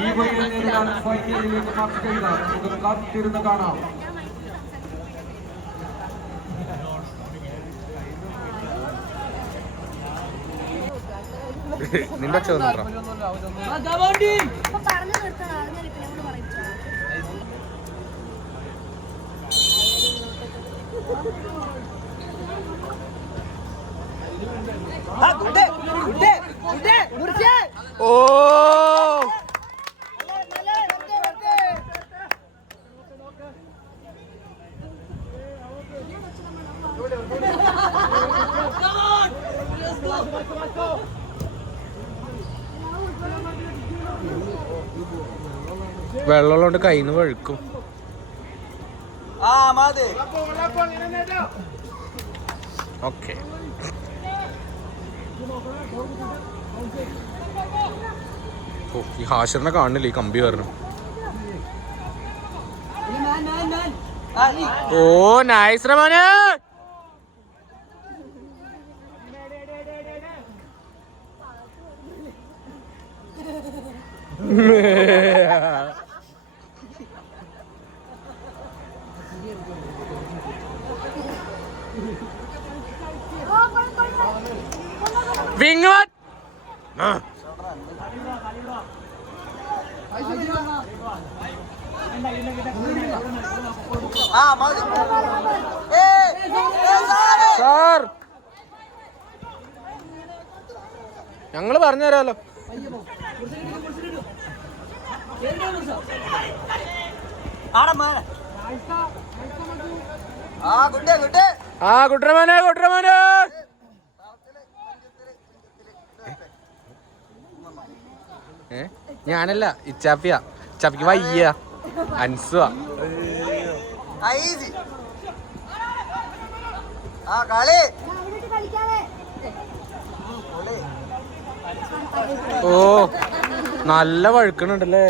ഈ വഴിയിൽ നേരിടാൻ ഫൈനലിലേക്ക് മാർക്ക് ചെയ്ത നമുക്ക് കാത്തിരുന്ന് കാണാം. നിന്റെ അച്ഛൻ ഓ വെള്ളമുള്ളതുകൊണ്ട് കയ്യിന്ന് വഴുക്കും. ഓക്കെ ഈ ഹാഷറിനെ കാണുന്നില്ല ഈ കമ്പി കാരണം. ഓ നൈസ് റമാന്. വിങ്ങ് സാർ ഞങ്ങള് പറഞ്ഞു തരാലോ. ആ കുട്ടരമോനെ കുട്ടരമോനെ. ഞാനല്ല ഇച്ചാപ്പിയാ. ഇച്ചാപ്പിക്ക് വയ്യ അൻസുവാ. ഓ നല്ല വഴുക്കണുണ്ടല്ലേ.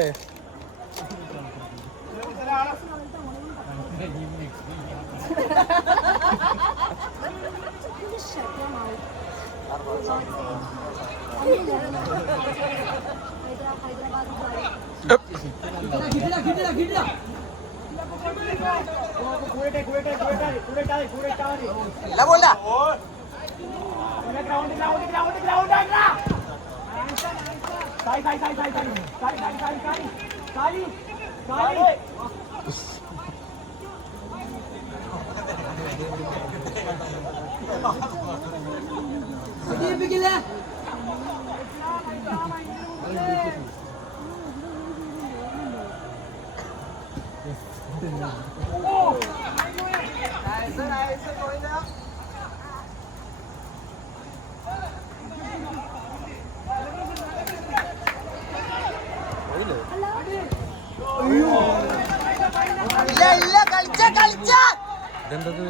ഇതെന്തത്?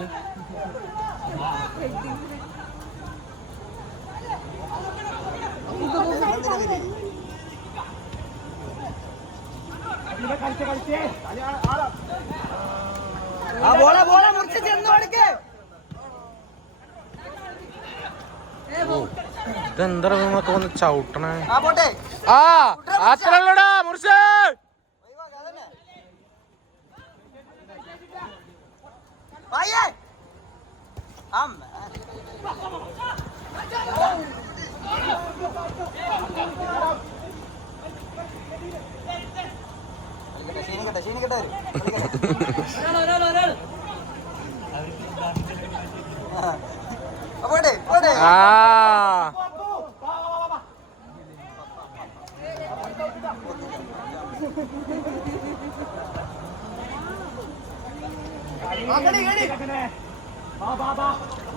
ഇതെന്താ വന്ന് ചവിട്ടണേ? ആ അത്രല്ലടാ മുർഷ.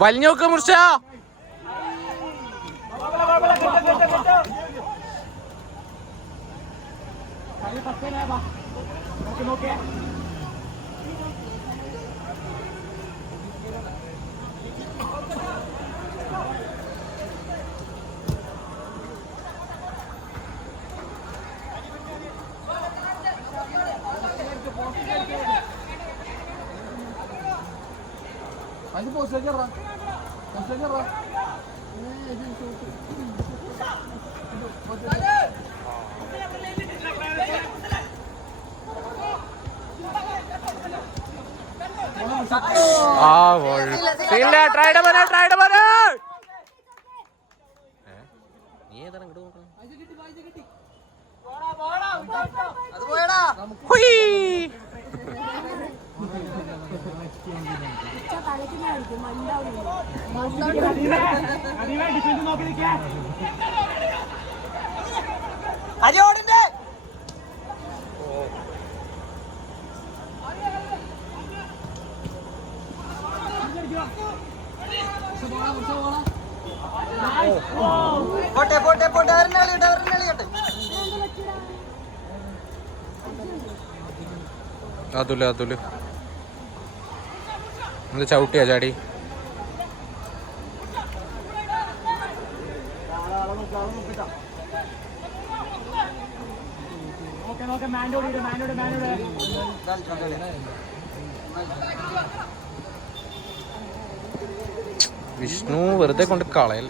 വലിഞ്ഞു നോക്ക് മുർഷ. നീ ഏതാണ് ഇങ്ങോട്ട് നോക്കണം? അതുല് എന്ത് ചവിട്ടിയാ ചാടി? വിഷ്ണു വെറുതെ കൊണ്ട് കളയൽ.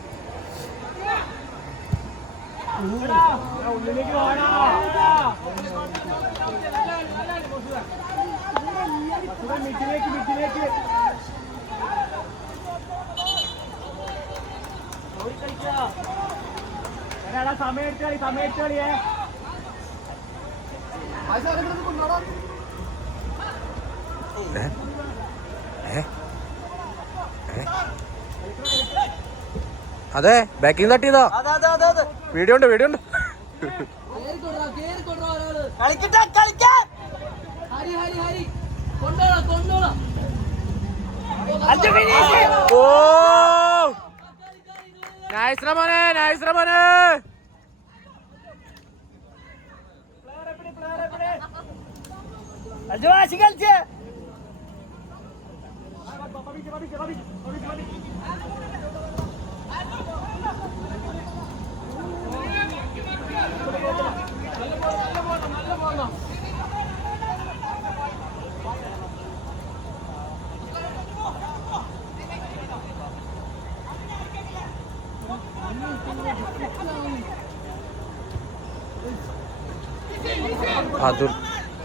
സമയത്തളിയേ അതെ ബാക്കിങ് തട്ടിയതാ. വീഡിയോ ഉണ്ട് ഓ നൈസ് മോനെ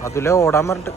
അതുലെ ഓടാൻ പറഞ്ഞിട്ട്.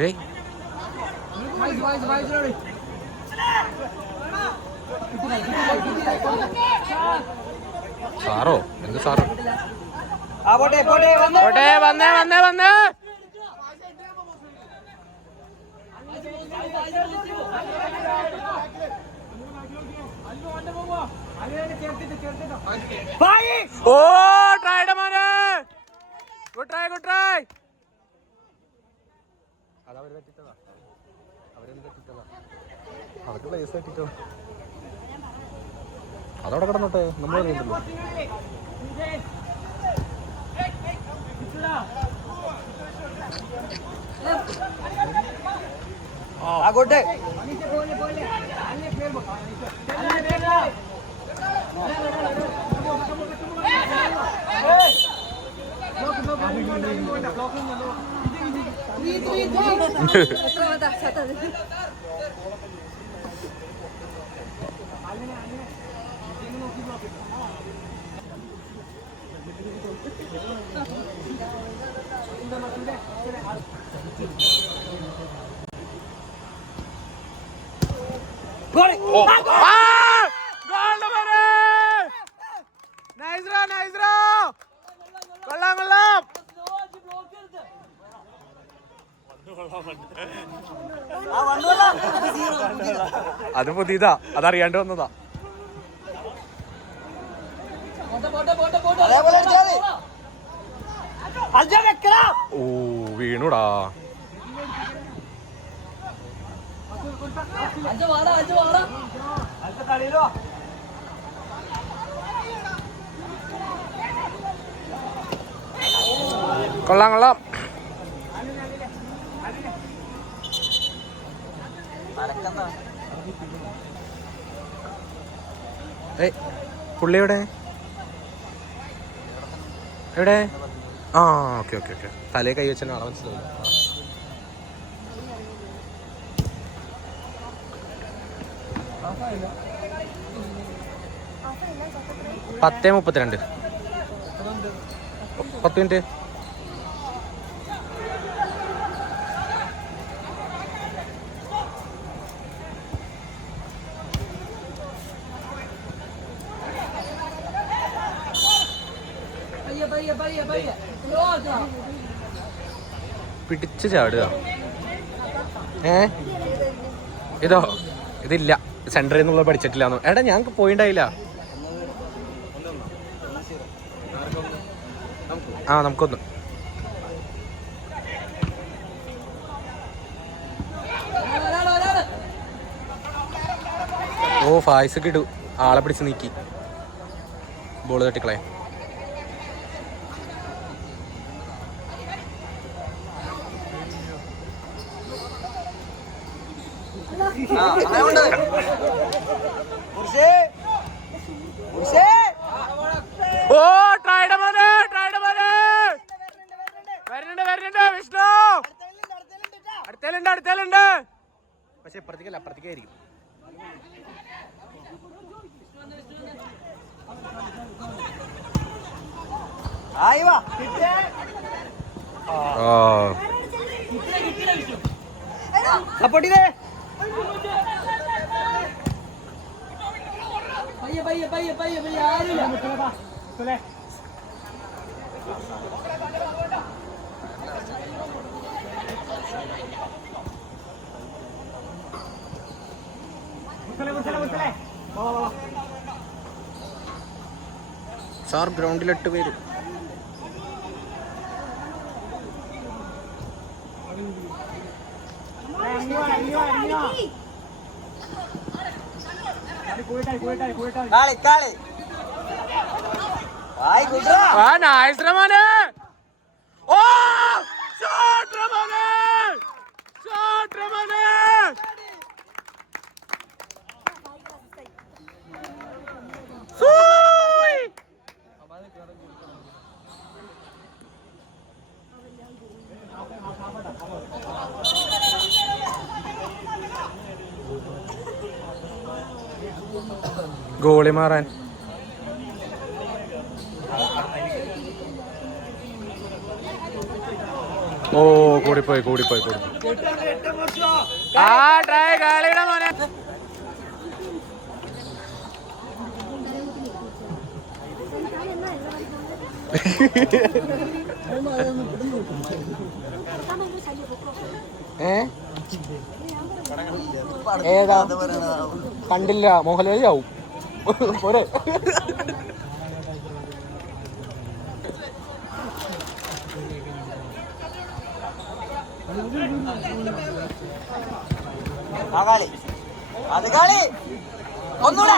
ഏയ് സാറോ എന്ത് സാറോ? വന്നേ ഓ ട്രൈ മോനെ. Good try. അതവര് തെറ്റിട്ടതാ. അവർക്ക് പ്ലേസ് തെറ്റിട്ടോ. അതവിടെ കിടന്നോട്ടെ, നമ്മൾ അറിയണ്ടല്ലോ. ആകോട്ടെ അത് പുതിയതാ, അതറിയാണ്ട് വന്നതാ. ഓ വീണുടാ. കൊള്ളാം കൊള്ളാം. പുള്ളി എവിടെ എവിടെ? ആ ഓക്കെ ഓക്കെ ഓക്കെ. തലേ കൈ വെച്ച ആളെ മനസ്സിലായി. 10:32. 10 മിനിറ്റ്. പിടിച്ച് ചാടുക. ഇതോ ഇതില്ല, സെന്ററിൽ നിന്നുള്ള പഠിച്ചിട്ടില്ല. എടാ ഞങ്ങൾക്ക് പോയിണ്ടായില്ല. ആ നമുക്കൊന്ന് ഓ ഫായ്സൊക്കെ ഇടൂ. ആളെ പിടിച്ച് നീക്കി ബോള് തട്ടിക്കളയാ. ഓ ട്രൈഡ് മോനെ, ട്രൈഡ് മോനെ. വരുന്നുണ്ട് വിഷ്ണു. അടുത്തേലുണ്ട്. പക്ഷെ ഇപ്പുറത്തേക്കല്ല, അപ്പുറത്തേക്കായിരിക്കും. സപ്പോർട്ട് ചെയ്തേ. സാർ ഗ്രൗണ്ടിലിട്ട് വരും. ഗോളി മാറാൻ. ഓ കൂടിപ്പോയി. ആ ട്രൈ കളിയുടെ മോനെ. ഏതാ കണ്ടില്ല? മോഹൻലാൽ ചാവും പോരെ. ഒന്നൂടെ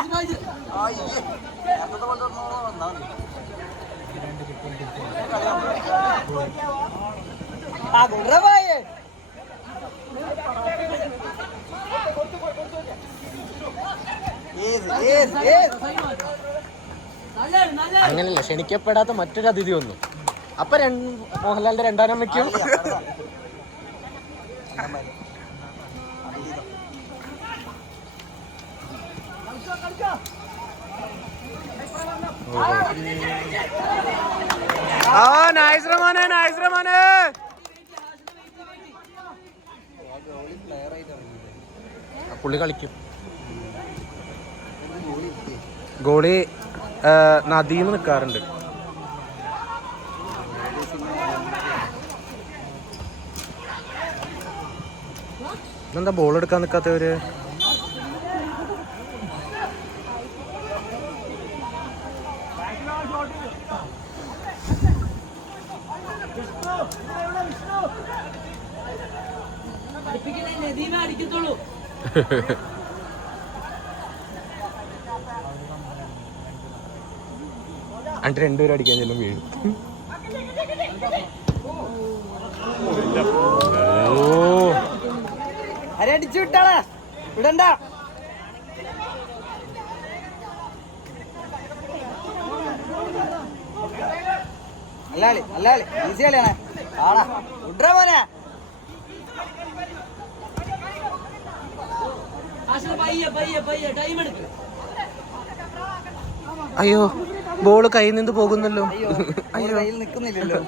അങ്ങനല്ല, ക്ഷണിക്കപ്പെടാത്ത മറ്റൊരു അതിഥി വന്നു. അപ്പൊ മോഹൻലാലിന്റെ രണ്ടാം വെക്കും. നൈസ് റഹ്മാനെ. പുള്ളി കളിക്കും. ഗോളി നദീന്ന് നിൽക്കാറുണ്ട്. എന്താ ബോൾ എടുക്കാൻ നിൽക്കാത്തവര്? എന്നിട്ട് രണ്ടുപേരും അടിക്കാൻ ചെല്ലും വീഴും. അടിച്ചു വിട്ടാളാ വിടണ്ട. നല്ല കളി ഈസി കളിയാണ്. ആടാ വിട്രാ മോനെ. അയ്യോ ബോള് കയ്യിൽ നിന്ന് പോകുന്നല്ലോ. അയ്യോ കയ്യിൽ നിൽക്കുന്നില്ലല്ലോ.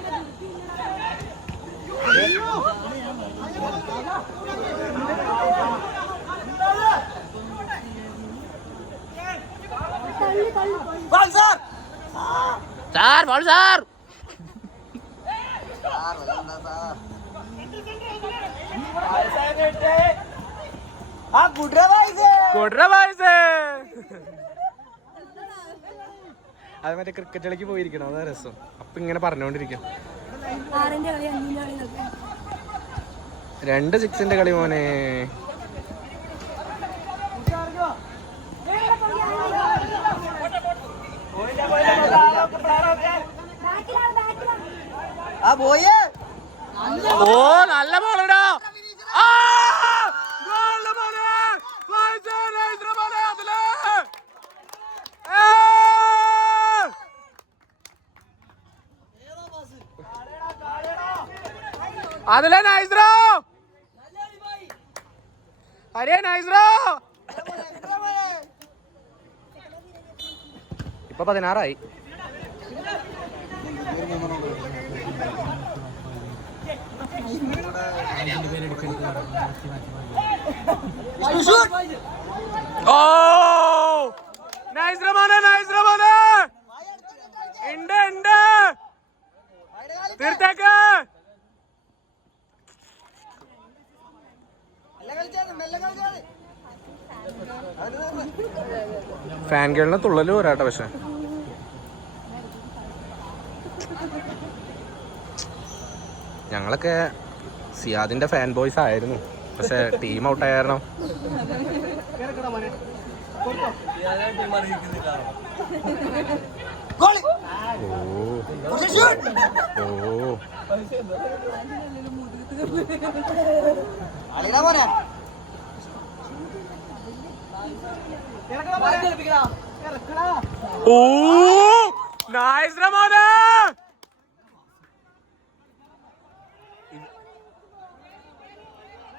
Sir ball sir. അത് മറ്റേ ക്രിക്കറ്റ് കളിക്ക് പോയിരിക്കണം, അതാ രസം. അപ്പൊ ഇങ്ങനെ പറഞ്ഞോണ്ടിരിക്കും. 2 6ന്റെ കളി മോനെ. ഓ നല്ല ബോളടാ. അതിലെ നൈസ് ബ്രോ. അരേ നൈസ് ബ്രോ. ഇപ്പൊ 16 ഓ നൈസ് റമാനെ നൈസ് റമാനെ. ഉണ്ട് തീർത്തേക്ക്. ഫാൻ ഗേളിനെ തുള്ളല് പോരാട്ടോ. പക്ഷെ ഞങ്ങളൊക്കെ സിയാദിന്റെ ഫാൻ ബോയ്സ് ആയിരുന്നു. പക്ഷെ ടീം ഔട്ട് ആയിരുന്നു. ഓ നൈസ് റമാനെ.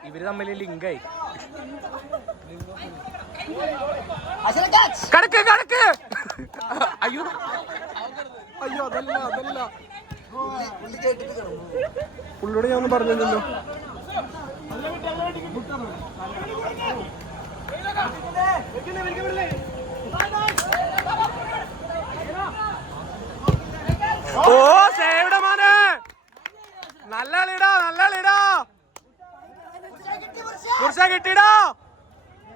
ഇവര് തമ്മിൽ ലിങ്കായി. കടക്ക്. അയ്യോ അതല്ല പുള്ളിയോട് ഞാൻ ഒന്നും പറഞ്ഞില്ലല്ലോ. ഓ സേവിടെ മോനെ. നല്ല കളിടാ. കുർസ കിട്ടിടാ.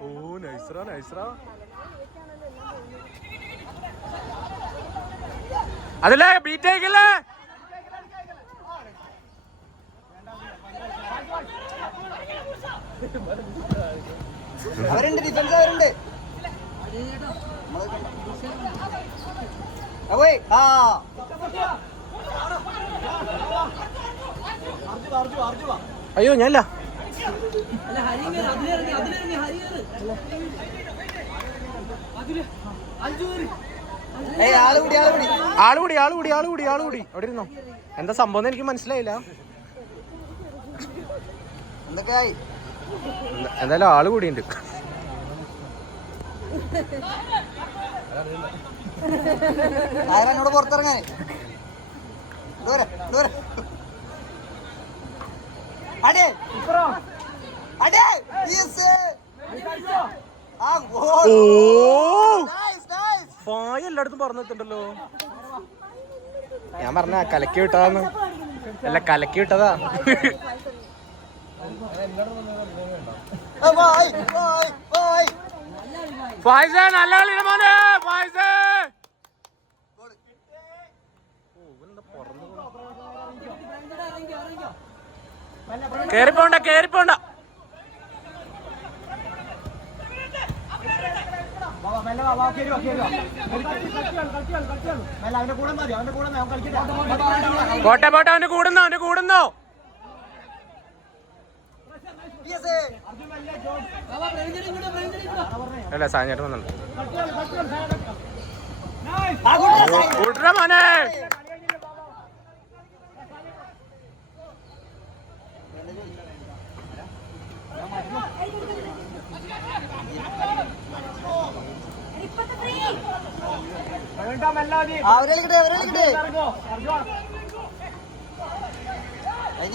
ഓ നൈസ്രാ. അതില്ലേ ബീറ്റ് ആയിക്കില്ലേ. അവരുണ്ട് ഡിഫൻസ് അവരുണ്ട്. അയ്യോ ഞാനില്ല. ആളുകൂടി അവിടെ ഇരുന്നോ. എന്താ സംഭവം എനിക്ക് മനസ്സിലായില്ല. എന്തായാലും ആള് കൂടിയുണ്ട്. എന്നോട് പുറത്തിറങ്ങാൻ എല്ലായിടത്തും പറഞ്ഞിട്ടുണ്ടല്ലോ. ഞാൻ പറഞ്ഞ കലക്കി വിട്ടതാന്ന്. അല്ല കലക്കി വിട്ടതാ. നല്ല കളിയുടെ മോനെ ഫായിസേ. കേറിപ്പോണ്ട. പോട്ടെ അവന് കൂടുന്നോ. അല്ല സാഞ്ഞേട്ടൻ വന്നുണ്ട് മോനെ.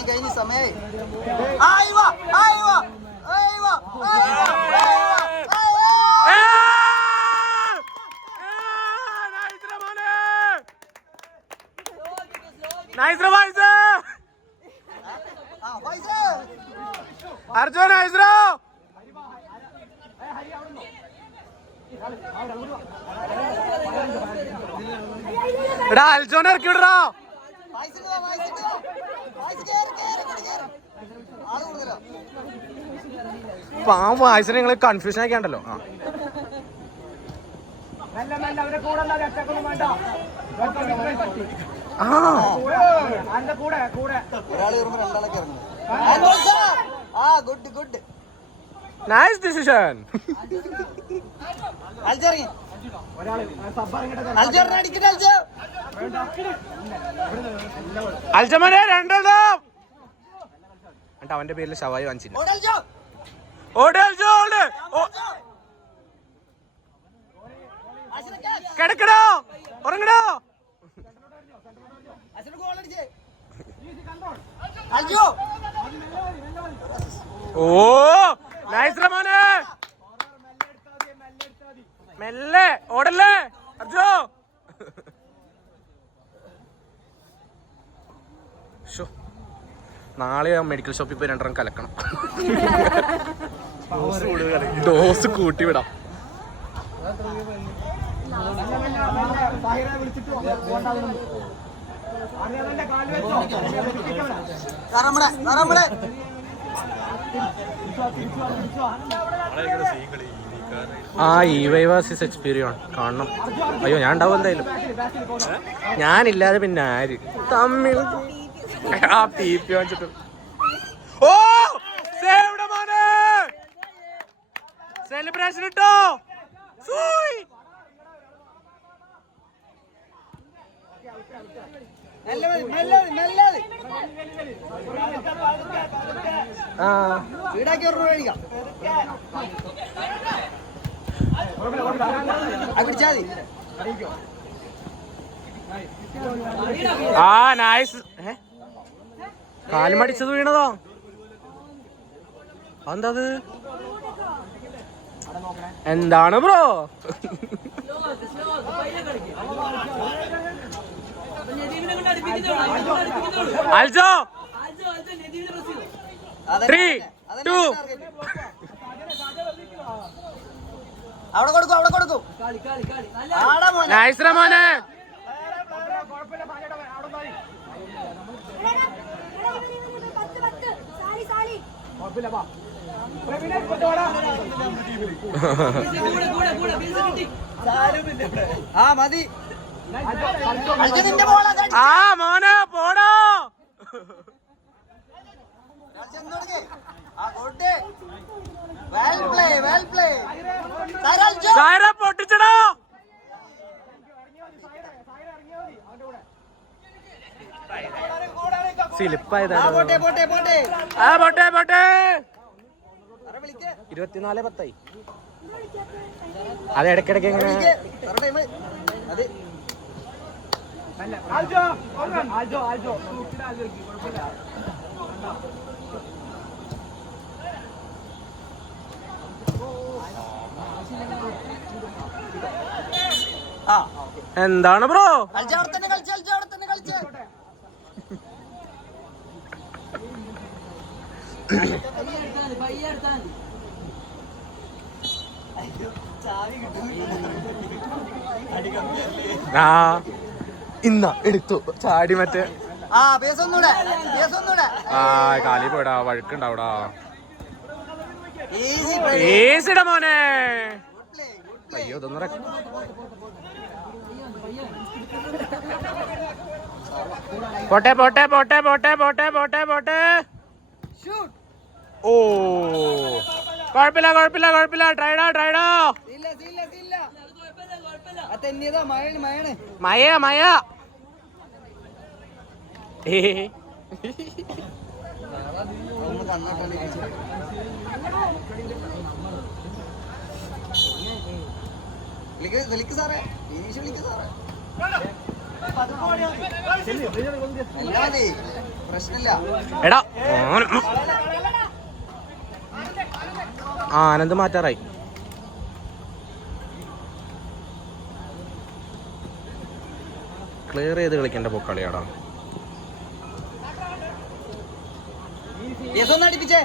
കഴിഞ്ഞ സമയായി അർജുൻ ഐസ്രോ എടാ അൽജോനെ ഇറക്കി വിടറാ. പാവം ആയിസിനെ നിങ്ങള് കൺഫ്യൂഷൻ ആക്കിയാണ്ടല്ലോ. Nice decision. അൽജമനെ രണ്ടെണ്ണം. എന്നിട്ട് അവന്റെ പേരിൽ ഷവായി വാങ്ങിച്ചില്ല. കിടക്കടോ ഉറങ്ങടോ. ഓ നൈസ് മോനെ. മെല്ലെ ഓടല്ലേ അർജോ. നാളെ മെഡിക്കൽ ഷോപ്പിൽ പോയി രണ്ടെണ്ണം കലക്കണം. ഡോസ് കൂട്ടി വിടാം. ആ ഇവൈവാസിസ് എക്സ്പീരിയൻസ് കാണണം. അയ്യോ ഞാൻ ഉണ്ടാവും എന്തായാലും. ഞാനില്ലാതെ പിന്നെ ആര് തമ്മിൽ ആ പി പി വാങ്ങിച്ചിട്ട്. ഓ സെലിബ്രേഷൻ ഇട്ടോ. ആ നൈസ്. കാലുമടിച്ചത് വീണതോ എന്താ? എന്താണ് ബ്രോ? അൽജോ 3 2 അവിടെ കൊടുക്കും. നൈസ് റമോനെ. മതി. ആ മോനെ പോടോ. സാര പൊട്ടിച്ചടോ. സ്ലിപ്പായതാ. 24:10 അത് ഇടയ്ക്കിടയ്ക്ക് എങ്ങനെ എന്താണ് ബ്രോ? ആ ഇന്ന എടുത്തു ചാടി മറ്റേ ആ കാലി പോടാ വഴുക്കുണ്ടാവടാ. ഏസിട മോനെ. അയ്യോ ഇതൊന്നും പോട്ടെ പോട്ടെ പോട്ടെ പോട്ടെ പോട്ടെ പോട്ടെ പോട്ടെ. ഓ കുഴപ്പമില്ല ട്രൈഡോ തെന്നിയതാ മഴയാണ് മയ ഒന്ന് കണ്ണാട്ടാണ്ട് വിളിക്ക് സാറേ ഇനീഷ് വിളിക്ക് സാറേ പ്രശ്നമില്ല എടാ ആനന്ദ് മാറ്റാറായി ക്ലിയർ ചെയ്ത് കളിക്കേണ്ട പൊക്കളിയാടാ യെസ് ഒന്ന് അടിപ്പിച്ചേ